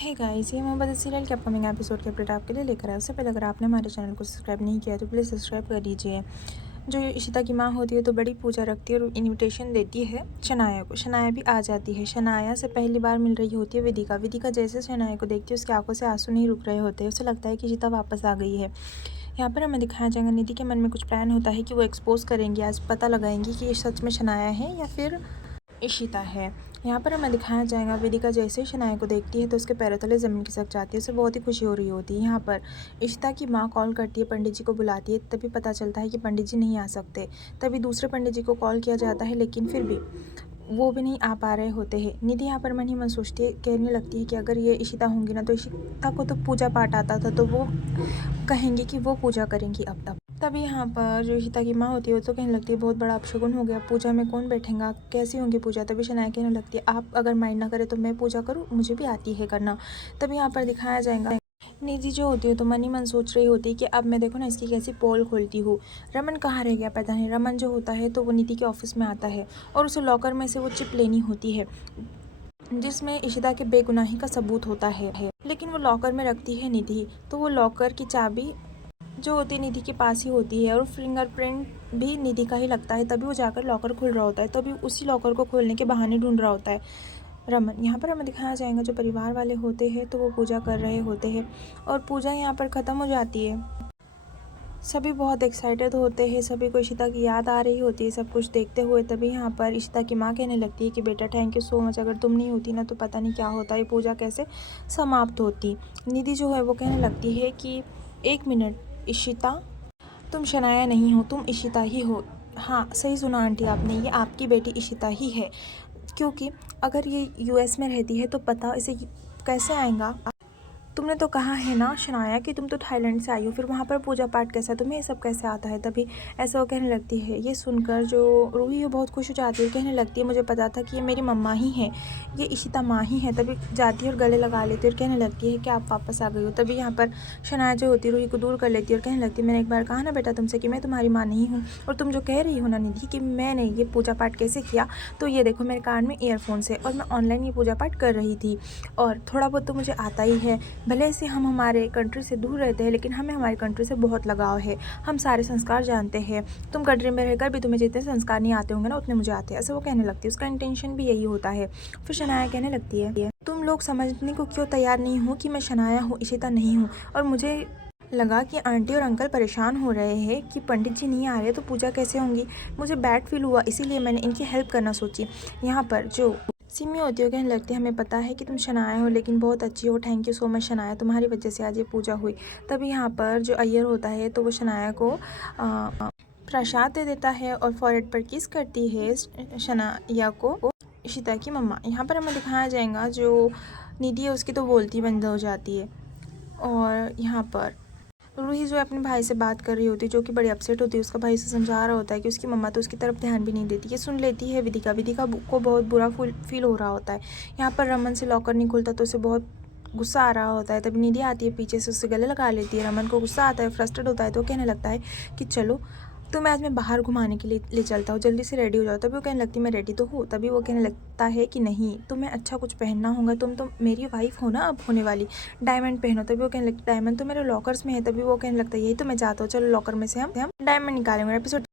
Hey guys, ये मोहब्बत serial के अपकमिंग एपिसोड के अपडेट आपके लिए लेकर आए। उससे पहले अगर आपने हमारे चैनल को सब्सक्राइब नहीं किया तो प्लीज़ सब्सक्राइब कर लीजिए। जो इशिता की माँ होती है तो बड़ी पूजा रखती है और इनविटेशन देती है शनाया को। शनाया भी आ जाती है। शनाया से पहली बार मिल रही होती है वेदिका। वेदिका जैसे शनाया को देखती है उसकी आंखों से आंसू नहीं रुक रहे होते। उसे लगता है कि इशिता वापस आ गई है। यहाँ पर हमें दिखाया जाएगा निधि के मन में कुछ प्लान होता है कि वो एक्सपोज करेंगी, आज पता लगाएंगी कि ये सच में शनाया है या फिर इशिता है। यहाँ पर हमें दिखाया जाएगा वेदिका जैसे ही शनाया को देखती है तो उसके पैरों तले ज़मीन खिसक जाती है। उसे बहुत ही खुशी हो रही होती है। यहाँ पर इशिता की माँ कॉल करती है, पंडित जी को बुलाती है। तभी पता चलता है कि पंडित जी नहीं आ सकते। तभी दूसरे पंडित जी को कॉल किया जाता है, लेकिन फिर भी वो भी नहीं आ पा रहे होते हैं। निधि यहाँ पर मन ही मन सोचती है, कहने लगती है कि अगर ये इशिता होंगी ना तो इशिता को तो पूजा पाठ आता था तो वो कहेंगी कि वो पूजा करेंगी अब तब। तभी यहाँ पर जो इशिता की माँ होती है वो तो कहने लगती है बहुत बड़ा अपशगुन हो गया, पूजा में कौन बैठेगा, कैसी होंगी पूजा। तभी शनाया कहने लगती है आप अगर माइंड ना करें तो मैं पूजा करूँ, मुझे भी आती है करना। तभी यहाँ पर दिखाया जाएगा निधि जो होती है तो मन ही मन सोच रही होती है कि अब मैं देखो ना इसकी कैसी पोल खोलती हूँ। रमन कहाँ रह गया पता नहीं। रमन जो होता है तो वो निधि के ऑफिस में आता है और उसे लॉकर में से वो चिप लेनी होती है जिसमें इशिता के बेगुनाही का सबूत होता है। लेकिन वो लॉकर में रखती है निधि, तो वो लॉकर की चाबी जो होती है निधि के पास ही होती है और फिंगरप्रिंट भी निधि का ही लगता है। तभी वो जाकर लॉकर खोल रहा होता है, तभी उसी लॉकर को खोलने के बहाने ढूंढ रहा होता है रमन। यहाँ पर हमें दिखाया जाएगा जो परिवार वाले होते हैं तो वो पूजा कर रहे होते हैं और पूजा यहाँ पर ख़त्म हो जाती है। सभी बहुत एक्साइटेड होते हैं, सभी को इशिता की याद आ रही होती है सब कुछ देखते हुए। तभी यहाँ पर इशिता की माँ कहने लगती है कि बेटा थैंक यू सो मच, अगर तुम नहीं होती ना तो पता नहीं क्या होता, ये पूजा कैसे समाप्त होती। निधि जो है वो कहने लगती है कि एक मिनट इशिता, तुम शनाया नहीं हो, तुम इशिता ही हो। हाँ सही सुना आंटी आपने, ये आपकी बेटी इशिता ही है, क्योंकि अगर ये यूएस में रहती है तो पता इसे कैसे आएगा। तुमने तो कहा है ना शनाया कि तुम तो थाईलैंड से आई हो, फिर वहाँ पर पूजा पाठ कैसा, तुम्हें ये सब कैसे आता है। तभी ऐसा वो कहने लगती है। ये सुनकर जो रूही है बहुत खुश हो जाती है, कहने लगती है मुझे पता था कि ये मेरी मम्मा ही है, ये इशिता माँ ही है। तभी जाती है और गले लगा लेती है और कहने लगती है कि आप वापस आ गई हो। तभी यहाँ पर शनाया जो होती है रूही को दूर कर लेती है और कहने लगती है मैंने एक बार कहा ना बेटा तुमसे कि मैं तुम्हारी माँ नहीं हूँ, और तुम जो कह रही हो ना निधि कि मैंने ये पूजा पाठ कैसे किया, तो ये देखो मेरे कान में ईयरफोन्स है और मैं ऑनलाइन ये पूजा पाठ कर रही थी और थोड़ा बहुत तो मुझे आता ही है। भले से हम हमारे कंट्री से दूर रहते हैं लेकिन हमें हमारी कंट्री से बहुत लगाव है, हम सारे संस्कार जानते हैं। तुम कंट्री में रहकर भी तुम्हें जितने संस्कार नहीं आते होंगे ना उतने मुझे आते हैं, ऐसा वो कहने लगती है। उसका इंटेंशन भी यही होता है। फिर शनाया कहने लगती है तुम लोग समझने को क्यों तैयार नहीं हो कि मैं शनाया हूँ, इशिता नहीं हूँ। और मुझे लगा कि आंटी और अंकल परेशान हो रहे हैं कि पंडित जी नहीं आ रहे तो पूजा कैसे होंगी। मुझे बैड फील हुआ, इसीलिए मैंने इनकी हेल्प करना सोची। यहाँ पर जो सिमी होती है कहने लगती है हमें पता है कि तुम शनाया हो लेकिन बहुत अच्छी हो, thank you so much Shanaya, तुम्हारी वजह से आज ये पूजा हुई। तभी यहाँ पर जो अय्यर होता है तो वो शनाया को प्रसाद दे देता है और फॉरहेड पर किस करती है शनाया को इशिता की मम्मा। यहाँ पर हमें दिखाया जाएगा जो निधि है उसकी तो बोलती बंद हो जाती है और यहाँ पर रूही जो है अपने भाई से बात कर रही होती है जो कि बड़ी अपसेट होती है। उसका भाई से समझा रहा होता है कि उसकी मम्मा तो उसकी तरफ ध्यान भी नहीं देती। ये सुन लेती है वेदिका। वेदिका को बहुत बुरा फील हो रहा होता है। यहाँ पर रमन से लॉकर नहीं खुलता तो उसे बहुत गुस्सा आ रहा होता है। तभी निधि आती है पीछे से, उससे गले लगा लेती है। रमन को गुस्सा आता है, फ्रस्ट्रेट होता है तो कहने लगता है कि चलो तुम्हें आज मैं बाहर घुमाने के लिए ले चलता हूँ, जल्दी से रेडी हो जाओ। तभी वो कहने लगती है मैं रेडी तो हूँ। तभी वो कहने लगता है कि नहीं तुम्हें अच्छा कुछ पहनना होगा, तुम तो मेरी वाइफ हो ना अब होने वाली, डायमंड पहनो। तभी वो कहने लगती डायमंड तो मेरे लॉकर्स में है। तभी वो कहने लगता है यही तो मैं चाहता हूँ, चलो लॉकर में से हम डायमंड निकालेंगे। एपिसोड